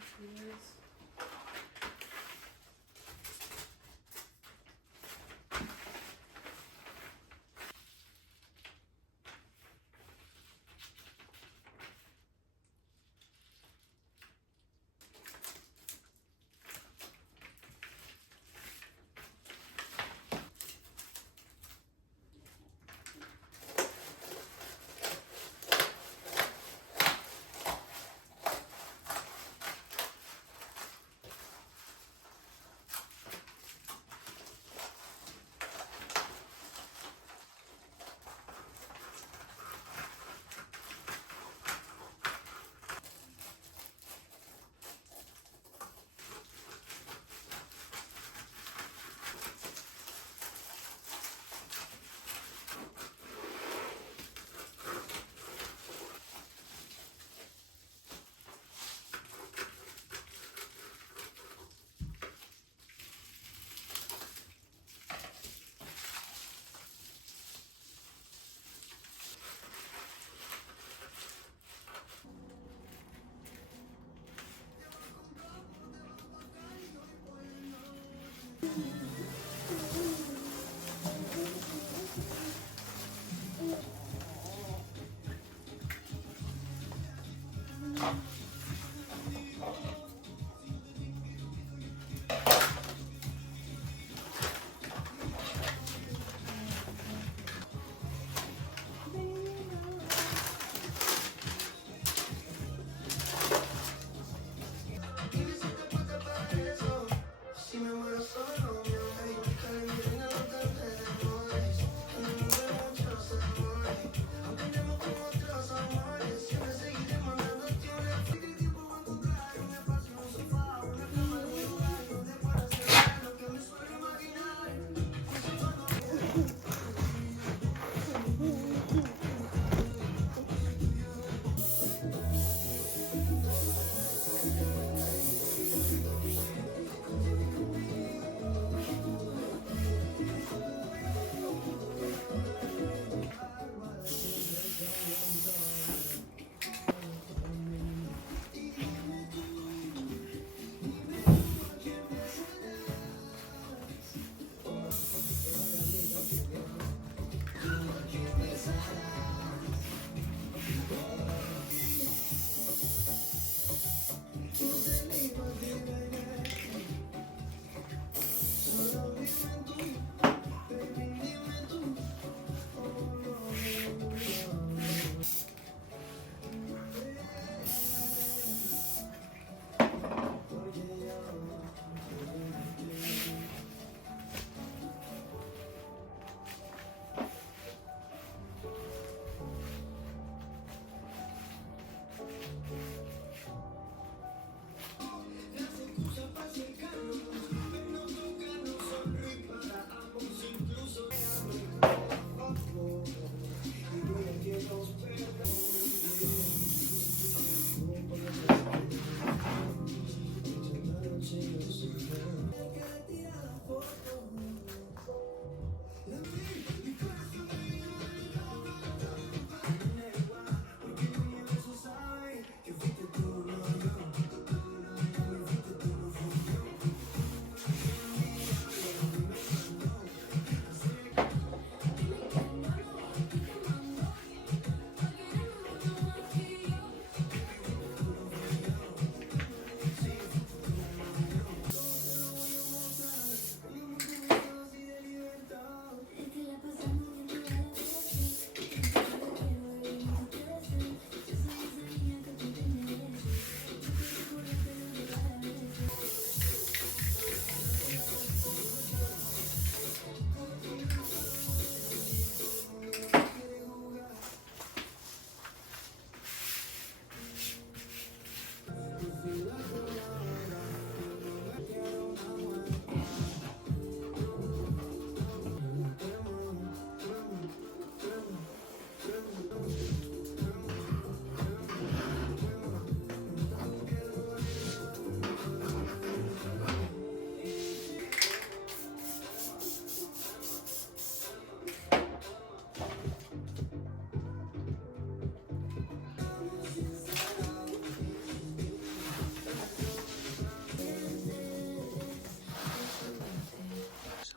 Cheers.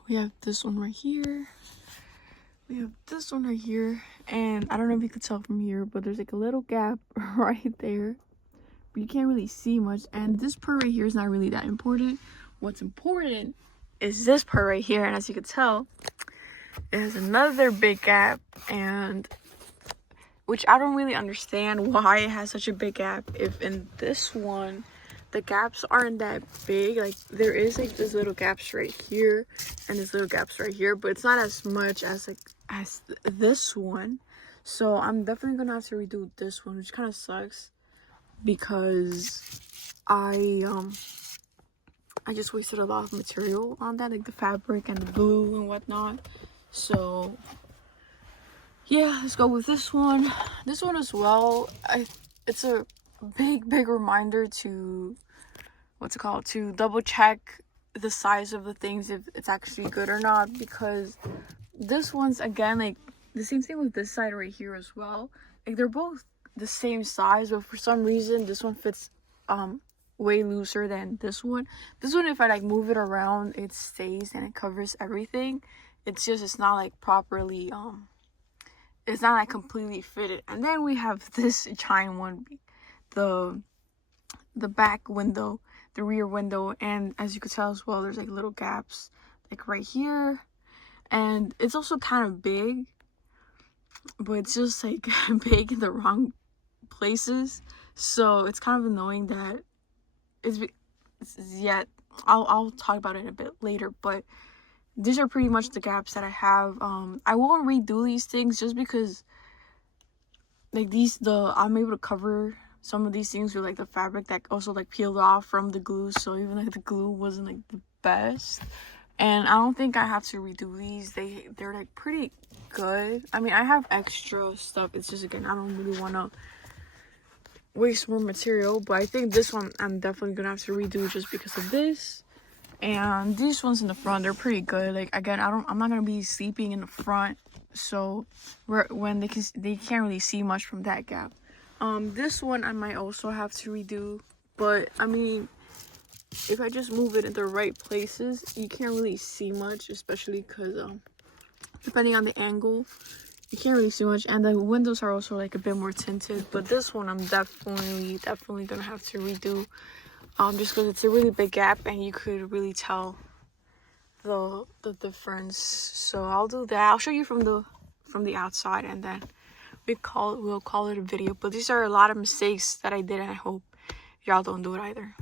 we have this one right here. We have this one right here. And I don't know if you could tell from here, but there's like a little gap right there. But you can't really see much. And this part right here is not really that important. What's important is this part right here. And as you can tell, it has another big gap. And which I don't really understand why it has such a big gap. If in this one, the gaps aren't that big. Like there is like this little gaps right here and this little gaps right here, but it's not as much as like as this one. So I'm definitely gonna have to redo this one, which kind of sucks because I just wasted a lot of material on that, like the fabric and the glue and whatnot. So yeah, let's go with this one. This one as well. It's a big reminder to to double check the size of the things, if it's actually good or not, because this one's again like the same thing with this side right here as well. Like they're both the same size, but for some reason this one fits way looser than this one. This one, if I like move it around, it stays and it covers everything. It's not like properly it's not like completely fitted. And then we have this giant one, the back window, the rear window, and as you could tell as well, there's like little gaps like right here, and it's also kind of big, but it's just like big in the wrong places. So it's kind of annoying that it's yet I'll talk about it a bit later, but these are pretty much the gaps that I have. I won't redo these things just because like I'm able to cover some of these things with like the fabric that also like peeled off from the glue, so even like the glue wasn't like the best. And I don't think I have to redo these. They're like pretty good. I mean, I have extra stuff, it's just again I don't really want to waste more material, but I think this one I'm definitely gonna have to redo just because of this. And these ones in the front, they're pretty good. Like again, I'm not gonna be sleeping in the front, so when they can't really see much from that gap. This one I might also have to redo, but I mean, if I just move it in the right places, you can't really see much, especially because depending on the angle, you can't really see much. And the windows are also like a bit more tinted, but this one I'm definitely gonna have to redo, just because it's a really big gap and you could really tell the difference. So I'll do that. I'll show you from the outside, and then we'll call it a video. But these are a lot of mistakes that I did, and I hope y'all don't do it either.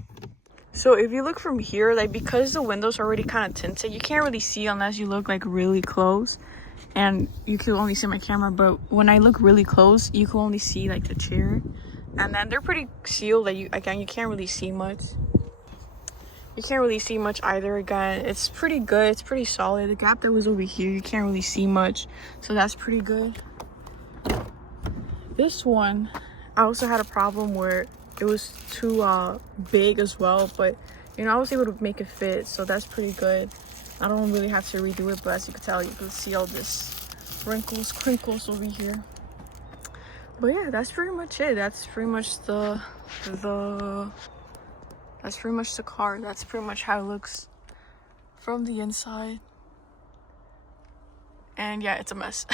So if you look from here, like because the windows are already kind of tinted, you can't really see unless you look like really close, and you can only see my camera. But when I look really close, you can only see like the chair, and then they're pretty sealed. Like you can't really see much. You can't really see much either. Again, it's pretty good. It's pretty solid. The gap that was over here, you can't really see much, so that's pretty good. This one, I also had a problem where it was too big as well, but you know, I was able to make it fit, so that's pretty good. I don't really have to redo it, but as you can tell, you can see all this crinkles over here. But yeah, that's pretty much it. That's pretty much the car. That's pretty much how it looks from the inside. And yeah, it's a mess.